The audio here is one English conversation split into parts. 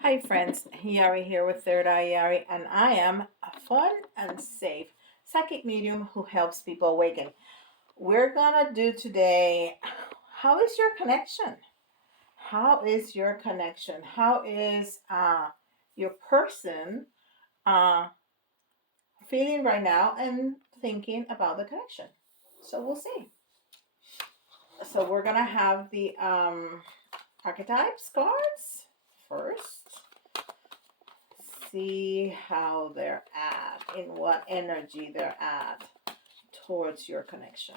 Hi friends, Yari here with Third Eye Yari, and I am a fun and safe psychic medium who helps people awaken. We're gonna do today, how is your connection? How is your connection? How is your person uh, feeling right now and thinking about the connection? So we'll see. So we're gonna have the archetypes cards first. See how they're at, in what energy they're at towards your connection.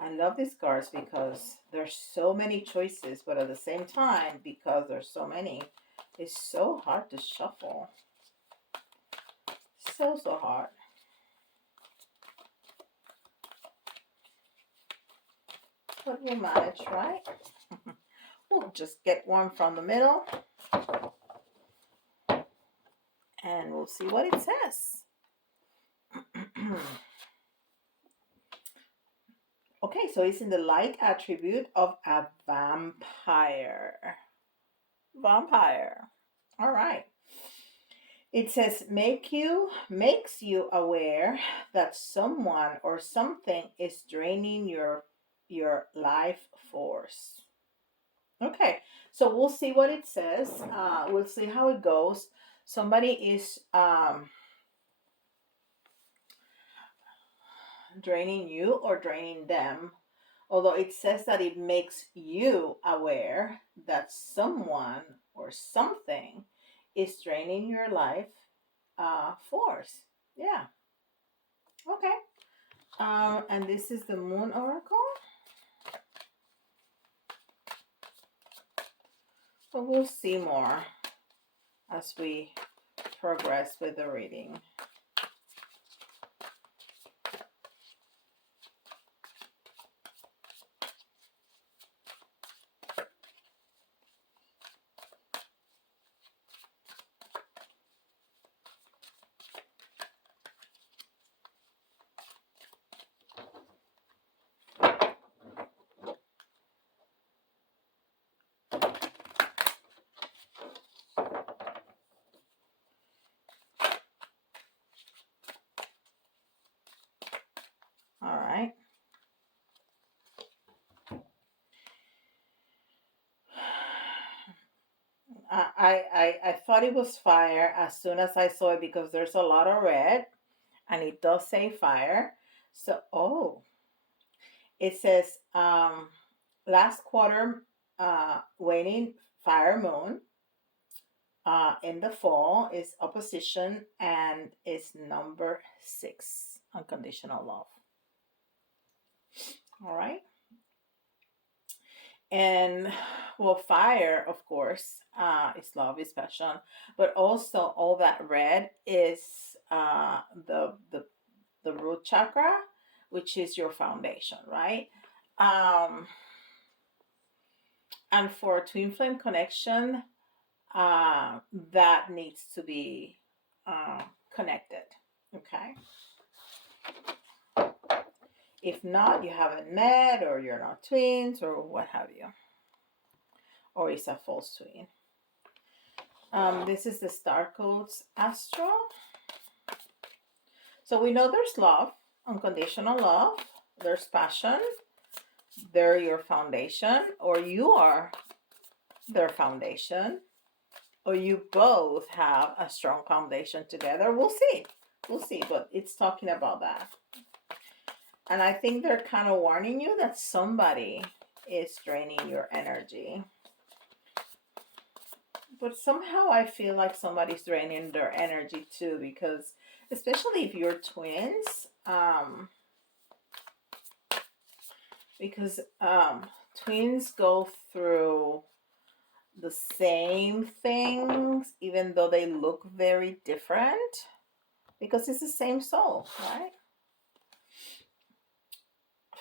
I love these cards because there's so many choices, but at the same time, because there's so many, it's so hard to shuffle. So hard. But we'll manage, right? We'll just get one from the middle and we'll see what it says. Okay, so it's in the light attribute of a vampire. Vampire. All right. It says makes you aware that someone or something is draining your life force. Okay, so we'll see what it says. We'll see how it goes. Somebody is draining you or draining them. Although it says that it makes you aware that someone or something is draining your life force. Yeah. Okay. And this is the Moon Oracle. But we'll see more as we progress with the reading. All right. I thought it was fire as soon as I saw it because there's a lot of red and it does say fire. So, oh, it says last quarter waning fire moon in the fall is opposition and is number 6, unconditional love. All right. And well, fire, of course, is love, is passion, but also all that red is the root chakra, which is your foundation, right? Um, and for twin flame connection, uh, that needs to be uh, connected. Okay. If not, you haven't met, or you're not twins, or what have you, or it's a false twin. This is the Star Codes Astro. So we know there's love, unconditional love, there's passion, they're your foundation, or you are their foundation, or you both have a strong foundation together. We'll see. We'll see, but it's talking about that. And I think they're kind of warning you that somebody is draining your energy. But somehow I feel like somebody's draining their energy too, because especially if you're twins, because twins go through the same things even though they look very different, because it's the same soul, right?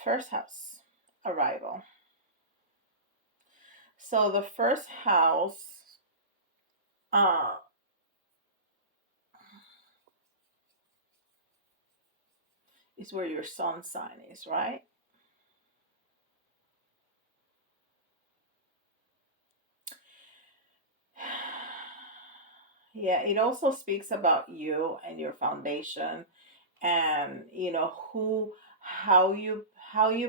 First house, arrival. So the first house uh, is where your sun sign is, right? Yeah, it also speaks about you and your foundation, and who how you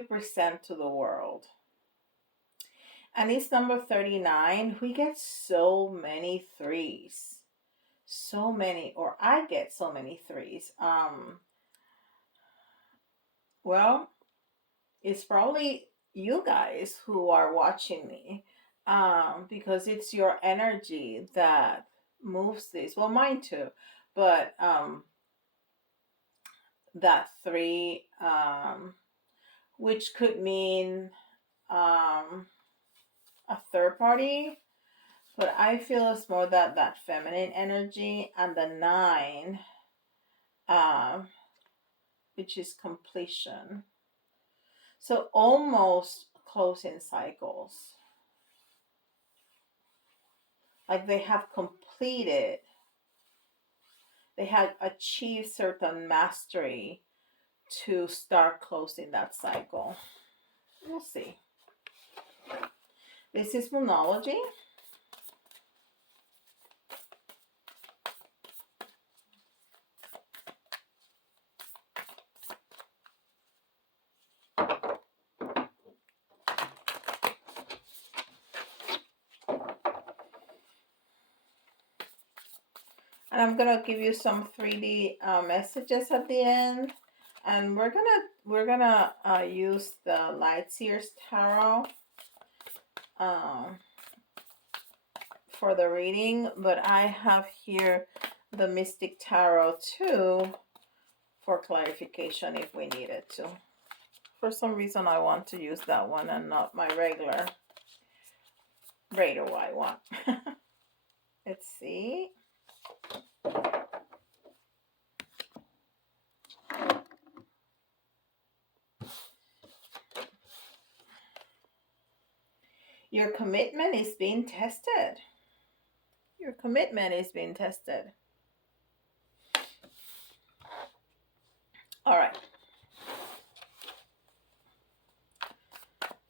present to the world. And it's number 39. We get so many threes. So many, or I get so many threes. Well, it's probably you guys who are watching me, because it's your energy that moves this. Well, mine too, but that three, which could mean um, a third party, but I feel it's more that feminine energy, and the nine, um, which is completion. So almost closing cycles, like they have completed, they have achieved certain mastery to start closing that cycle. We'll see. This is Moonology. And I'm gonna give you some 3D messages at the end, and we're gonna use the Light Seers Tarot um, for the reading, but I have here the Mystic Tarot too for clarification if we needed to. For some reason, I want to use that one and not my regular white one. Let's see. Your commitment is being tested. Your commitment is being tested. All right.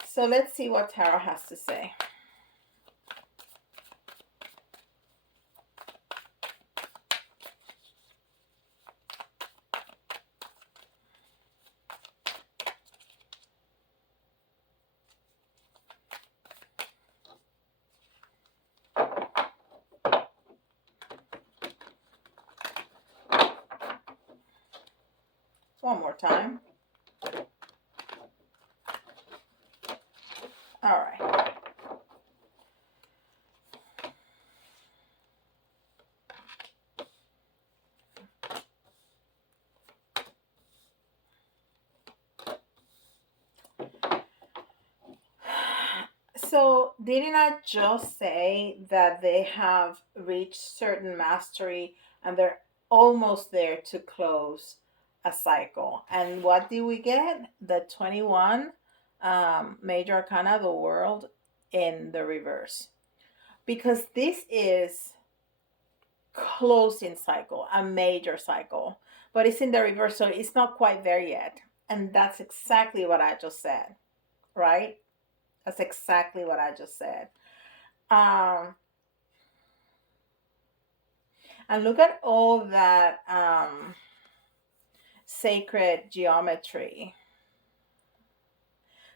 So let's see what Tarot has to say. One more time. All right. So, didn't I just say that they have reached certain mastery and they're almost there to close a cycle? And what did we get? The 21 major arcana, the world in the reverse. Because this is closing cycle, a major cycle, but it's in the reverse, so it's not quite there yet. And that's exactly what I just said, right? That's exactly what I just said. Um, and look at all that sacred geometry.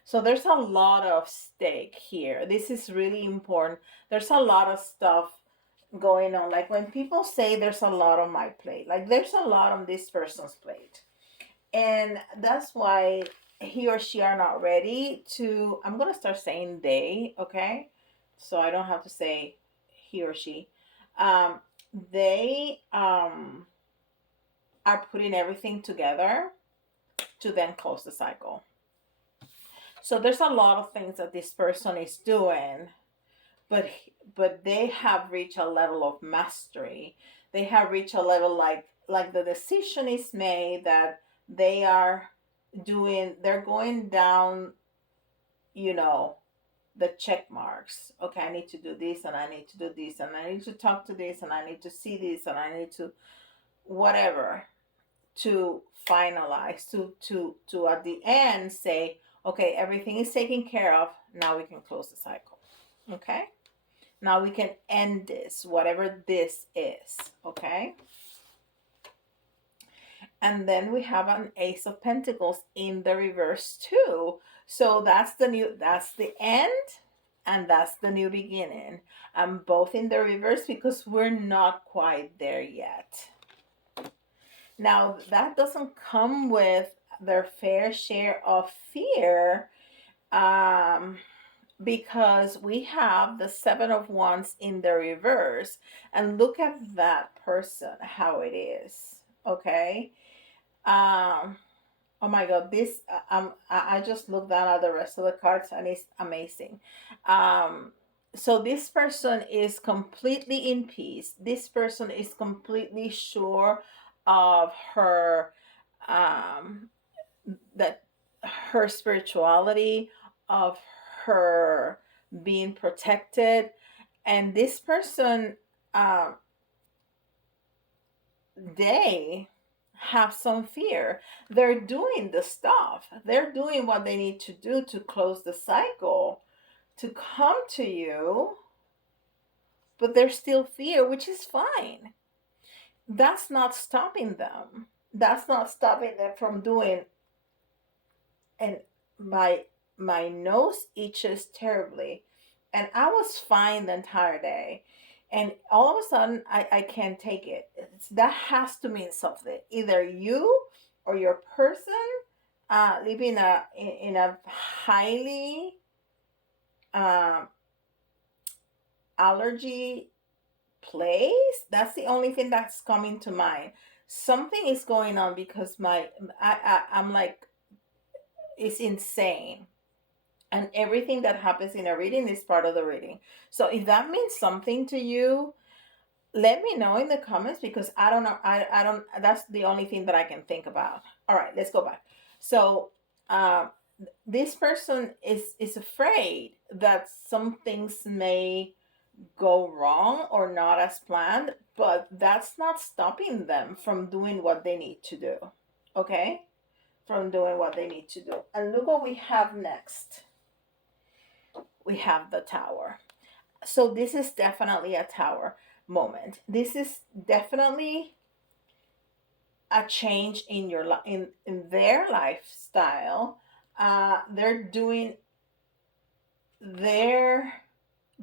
So there's a lot of stake here. This is really important. There's a lot of stuff going on. Like when people say there's a lot on my plate, like there's a lot on this person's plate. And that's why he or she are not ready to. I'm going to start saying they, okay? So I don't have to say he or she. Um, they are putting everything together to then close the cycle. So there's a lot of things that this person is doing, but they have reached a level of mastery. They have reached a level like the decision is made that they are doing. They're going down, you know, the check marks. Okay, I need to do this and I need to do this and I need to talk to this and I need to see this and I need to whatever to finalize to at the end say, okay, everything is taken care of. Now we can close the cycle. Okay? Now we can end this, whatever this is. Okay? And then we have an Ace of Pentacles in the reverse too. So that's the end and that's the new beginning. Both in the reverse because we're not quite there yet. Now, that doesn't come with their fair share of fear, um, because we have the Seven of Wands in the reverse. And look at that person, how it is. Okay? Um, oh my God, this, I just looked down at the rest of the cards and it's amazing. So this person is completely in peace. This person is completely sure of her, um that her spirituality, of her being protected. And this person, um they have some fear. They're doing the stuff, they're doing what they need to do to close the cycle, to come to you, but there's still fear, which is fine. That's not stopping them. That's not stopping them from doing. And my nose itches terribly, and I was fine the entire day, and all of a sudden I can't take it. That has to mean something. Either you or your person live in a highly um, allergy place. That's the only thing that's coming to mind. Something is going on because I'm like, it's insane. And everything that happens in a reading is part of the reading. So if that means something to you, let me know in the comments, because I don't know. I don't, that's the only thing that I can think about. All right, let's go back. So uh, this person is afraid that some things may go wrong or not as planned, but that's not stopping them from doing what they need to do. Okay? From doing what they need to do. And look what we have next. We have the Tower. So this is definitely a Tower moment. This is definitely a change in your in their lifestyle. They're doing, they're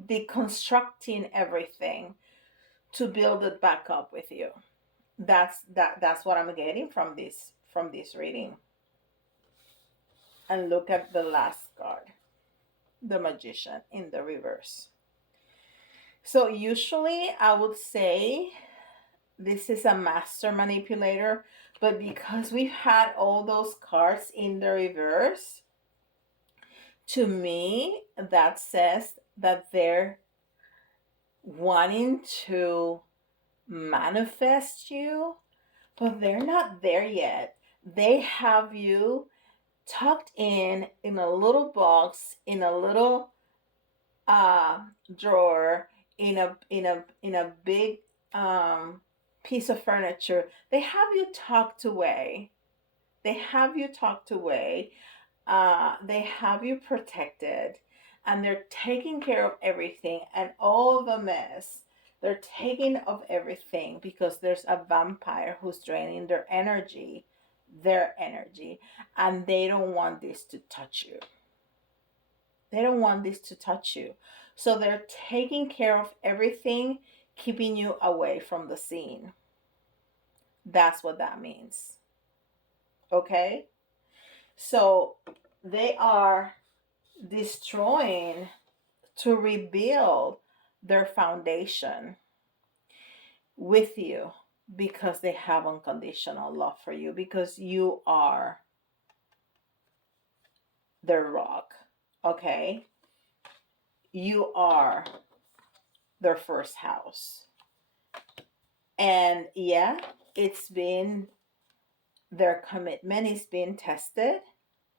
deconstructing everything to build it back up with you. That's what I'm getting from this reading. And look at the last card, the Magician in the reverse. So usually I would say this is a master manipulator, but because we've had all those cards in the reverse, to me that says that they're wanting to manifest you, but they're not there yet. They have you tucked in a little box, in a little uh drawer, in a big piece of furniture. They have you tucked away. They have you tucked away. They have you protected, and they're taking care of everything and all the mess. They're taking of everything because there's a vampire who's draining their energy, and they don't want this to touch you. They don't want this to touch you. So they're taking care of everything, keeping you away from the scene. That's what that means. Okay? So they are destroying to rebuild their foundation with you because they have unconditional love for you, because you are their rock. Okay? You are their first house. And yeah, it's been, their commitment is being tested,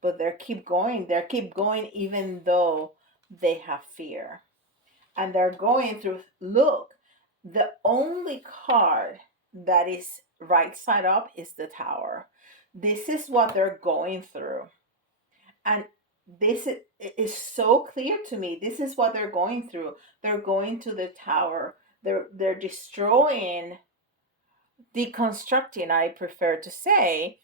but they keep going. They keep going even though they have fear. And they're going through, look, the only card that is right side up is the Tower. This is what they're going through. And this is so clear to me. This is what they're going through. They're going to the Tower. They're destroying, deconstructing, I prefer to say,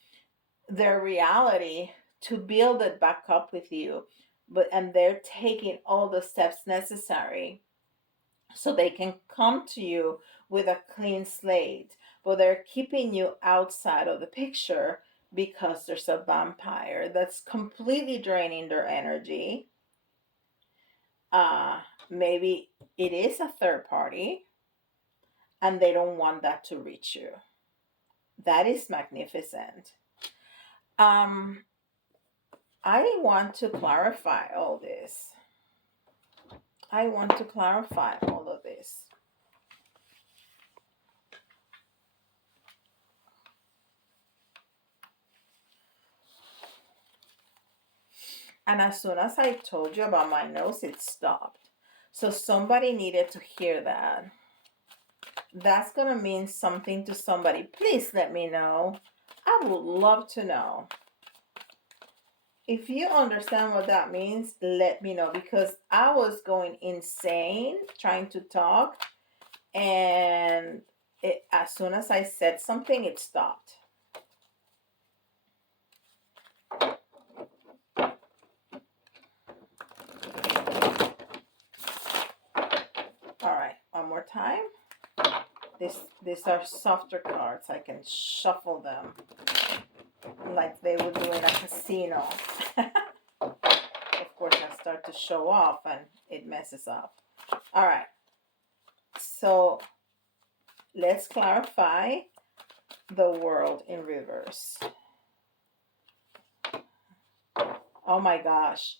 their reality to build it back up with you. But and they're taking all the steps necessary so they can come to you with a clean slate. But they're keeping you outside of the picture because there's a vampire that's completely draining their energy. Uh, Maybe it is a third party and they don't want that to reach you. That is magnificent. Um, I want to clarify all this. I want to clarify all of this. And as soon as I told you about my nose, it stopped. So somebody needed to hear that. That's going to mean something to somebody. Please let me know. I would love to know. If you understand what that means, let me know, because I was going insane trying to talk, and as soon as I said something, it stopped. All right, one more time. These are softer cards. I can shuffle them like they would do in a casino. Of course, I start to show off and it messes up. All right. So let's clarify the world in reverse. Oh my gosh.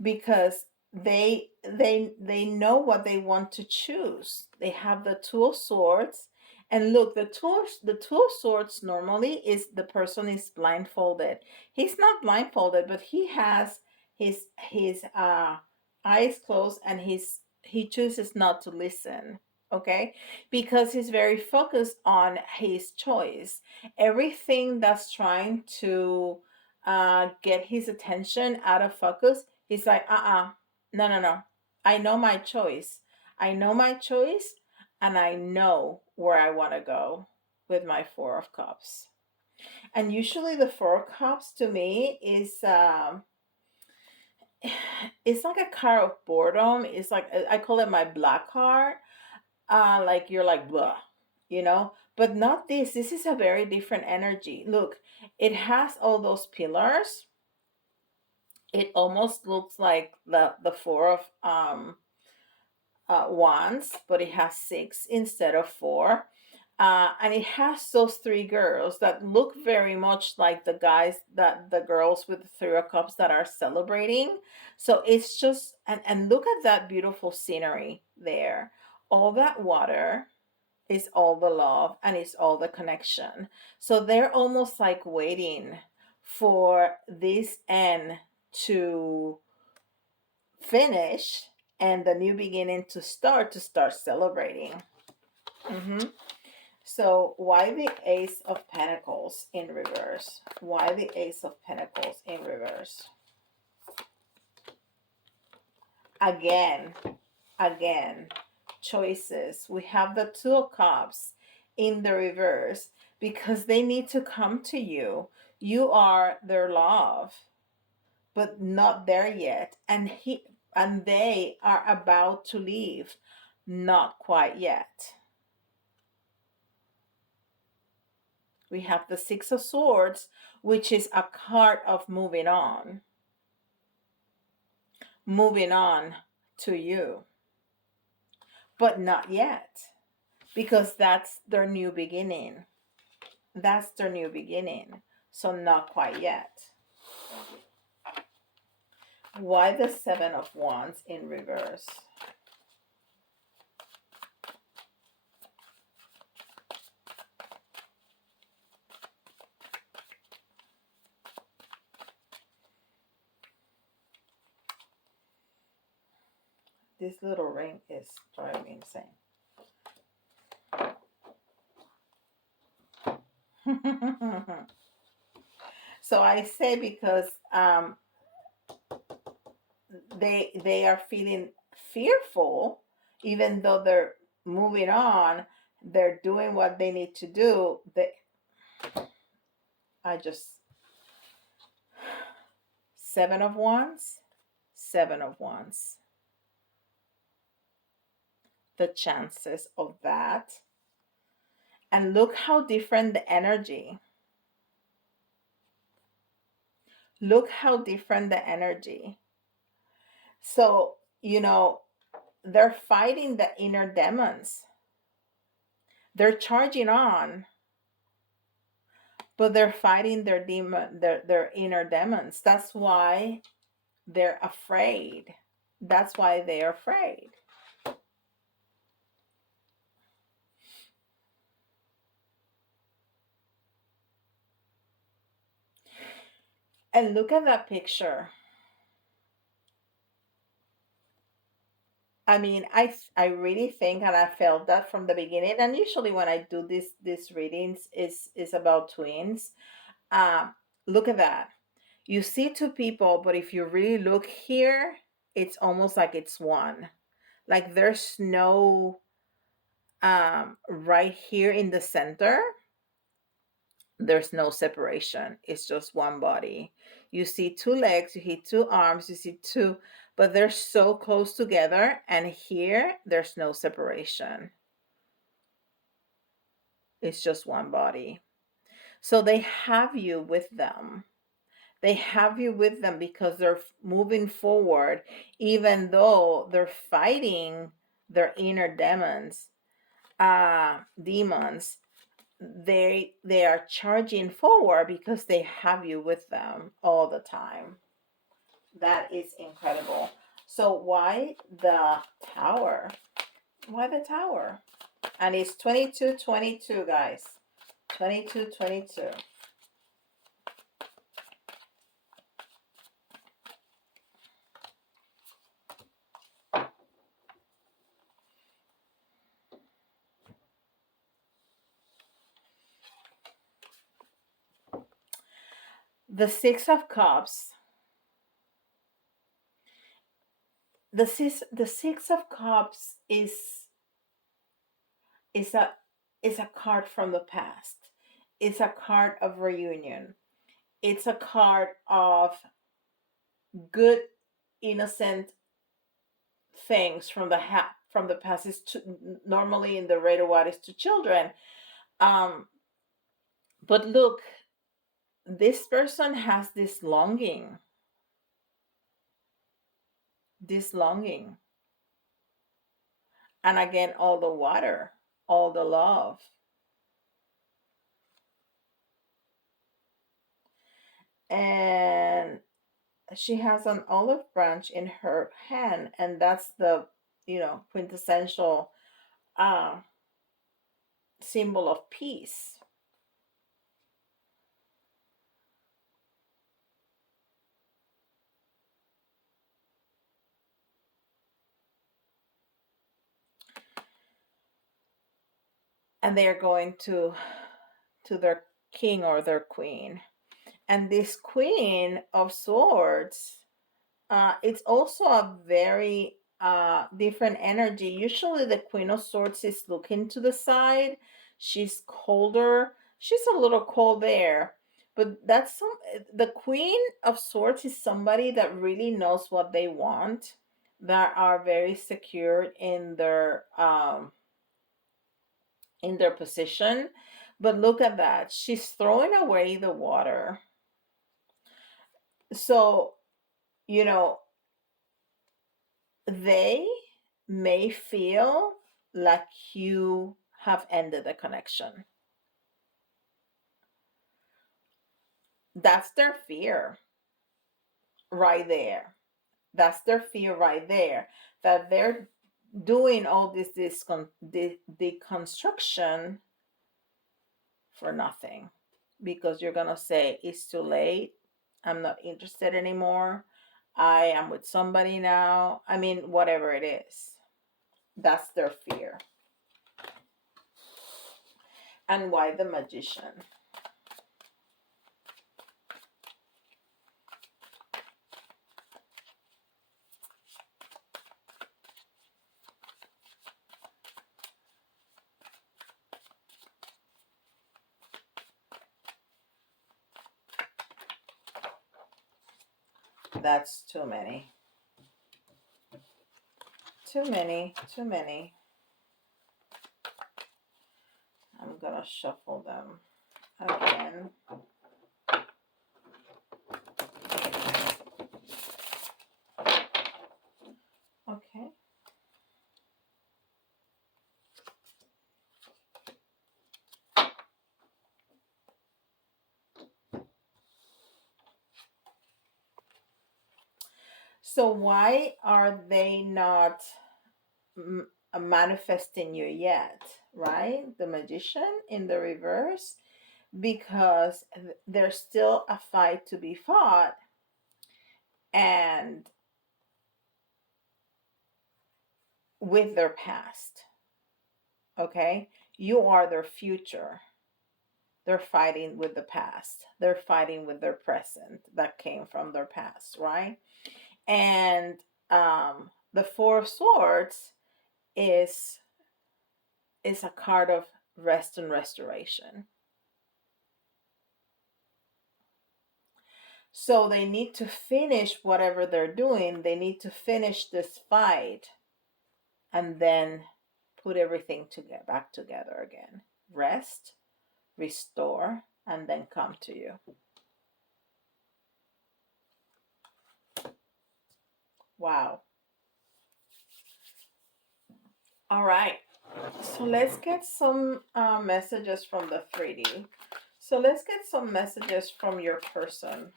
Because they know what they want to choose. They have the two of swords, and look, the two of swords normally is the person is blindfolded. He's not blindfolded, but he has his eyes closed, and he chooses not to listen. Okay, because he's very focused on his choice. Everything that's trying to get his attention out of focus, he's like, no, no, no. I know my choice. I know my choice, and I know where I want to go with my Four of Cups. And usually, the Four of Cups to me is it's like a card of boredom. It's like I call it my black card. Like you're like blah, you know. But not this. This is a very different energy. Look, it has all those pillars. It almost looks like the four of wands, but it has six instead of four. And it has those three girls that look very much like the girls with the three of cups that are celebrating. So it's just, and look at that beautiful scenery there. All that water is all the love and it's all the connection. So they're almost like waiting for this end to finish and the new beginning to start celebrating. hmm So why the Ace of Pentacles in reverse? Why the Ace of Pentacles in reverse? Again, again, choices. We have the Two of Cups in the reverse because they need to come to you. You are their love, but not there yet. And they are about to leave, not quite yet. We have the Six of Swords, which is a card of moving on to you, but not yet, because that's their new beginning. That's their new beginning. So not quite yet. Why the Seven of Wands in reverse? This little ring is driving me insane. So I say because they are feeling fearful, even though they're moving on, they're doing what they need to do. I just Seven of Wands, Seven of Wands. The chances of that. And look how different the energy. Look how different the energy. So, they're fighting the inner demons. They're charging on, but they're fighting their inner demons. That's why they're afraid. That's why they're afraid. And look at that picture. I mean, I really think, and I felt that from the beginning. And usually when I do these readings, is about twins. Um, Look at that. You see two people, but if you really look here, it's almost like it's one. Like there's no right here in the center. There's no separation. It's just one body. You see two legs, you see two arms, you see two, but they're so close together. And here, there's no separation. It's just one body. So they have you with them. They have you with them because they're moving forward, even though they're fighting their inner demons. They are charging forward because they have you with them all the time. That is incredible. So why the tower? Why the tower? And it's 2222, guys. 2222. The Six of Cups. The Six of Cups is a is a card from the past. It's a card of reunion. It's a card of good, innocent things from the past. Is to, normally in the Red or White is to children. Um, but look, this person has this longing, and again, all the water, all the love. And she has an olive branch in her hand, and that's the quintessential uh, symbol of peace. And they're going to their king or their queen. And this Queen of Swords, it's also a very different energy. Usually, the Queen of Swords is looking to the side. She's colder. She's a little cold there. But the Queen of Swords is somebody that really knows what they want, that are very secure in their position. But look at that. She's throwing away the water. So, you know, they may feel like you have ended the connection. That's their fear right there. That's their fear right there. That they're doing all this deconstruction for nothing, because you're gonna say it's too late. I'm not interested anymore. I am with somebody now. I mean, whatever it is, that's their fear. And why the Magician? That's too many. Too many. Too many. I'm gonna shuffle them again. Okay. So why are they not manifesting you yet, right? The Magician in the reverse, because there's still a fight to be fought, and with their past. Okay, you are their future. They're fighting with the past, they're fighting with their present that came from their past, right? And the Four of Swords is a card of rest and restoration. So they need to finish whatever they're doing. They need to finish this fight and then put everything to get back together again. Rest, restore, and then come to you. Wow. All right. So let's get some messages from the 3D. So let's get some messages from your person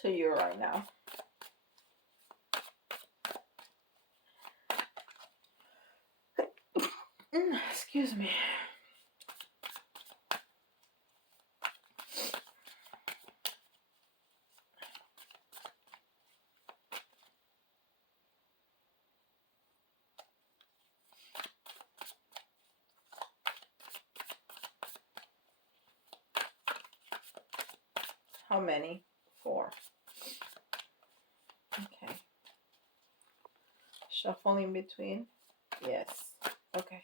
to you right now. Excuse me. How many? 4. Okay. Shuffle in between? Yes. Okay.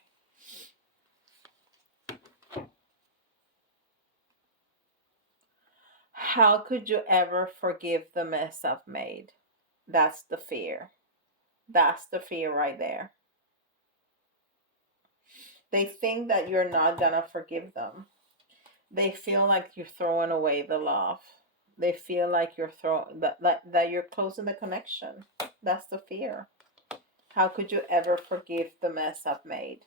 How could you ever forgive the mess I've made? That's the fear. That's the fear right there. They think that you're not gonna forgive them. They feel like you're throwing away the love. They feel like you're throwing that you're closing the connection. That's the fear. How could you ever forgive the mess I've made?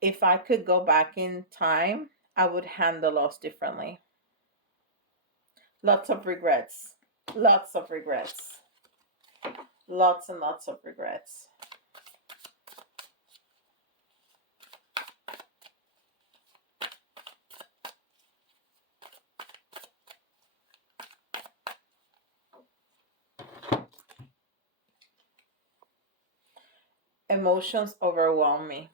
If I could go back in time, I would handle loss differently. Lots of regrets. Lots of regrets. Lots and lots of regrets. Emotions overwhelm me.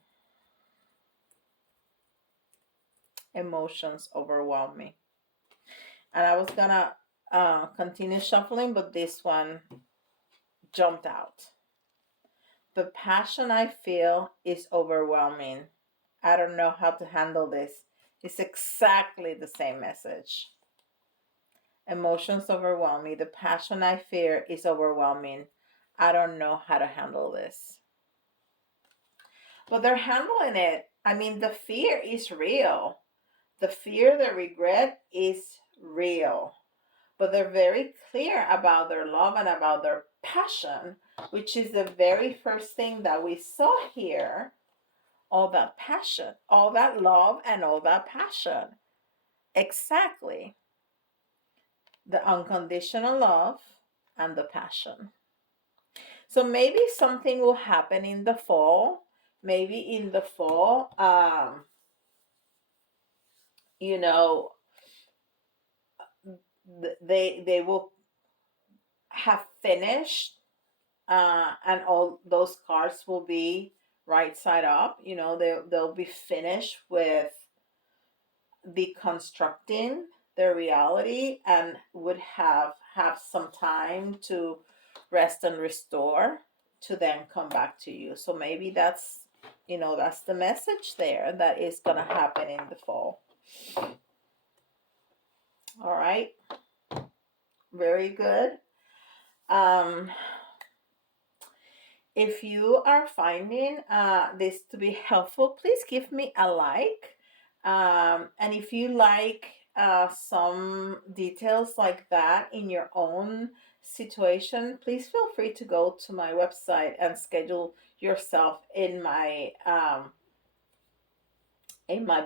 Emotions overwhelm me. And I was gonna continue shuffling, but this one jumped out. The passion I feel is overwhelming. I don't know how to handle this. It's exactly the same message. Emotions overwhelm me. The passion I fear is overwhelming. I don't know how to handle this. But they're handling it. I mean, the fear is real. The fear, the regret is real. But they're very clear about their love and about their passion, which is the very first thing that we saw here. All that passion, all that love, and all that passion. Exactly. The unconditional love and the passion. So maybe something will happen in the fall. Maybe in the fall, you know, they will have finished, and all those cards will be right side up. You know, they'll be finished with deconstructing their reality and would have some time to rest and restore to then come back to you. So maybe that's, that's the message there that is going to happen in the fall. All right, very good. um If you are finding this to be helpful, please give me a like. And if you like some details like that in your own situation, please feel free to go to my website and schedule yourself in my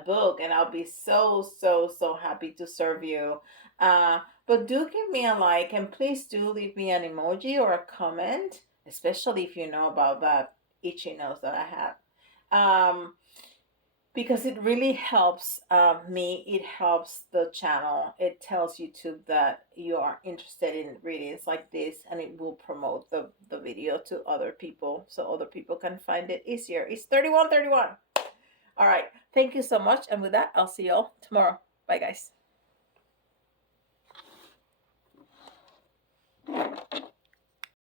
book, and I'll be so so so happy to serve you. But do give me a like, and please do leave me an emoji or a comment, especially if you know about that itchy nose that I had. Because it really helps me, it helps the channel. It tells YouTube that you are interested in readings like this, and it will promote the video to other people so other people can find it easier. It's 3131. All right. Thank you so much. And with that, I'll see y'all tomorrow. Bye, guys.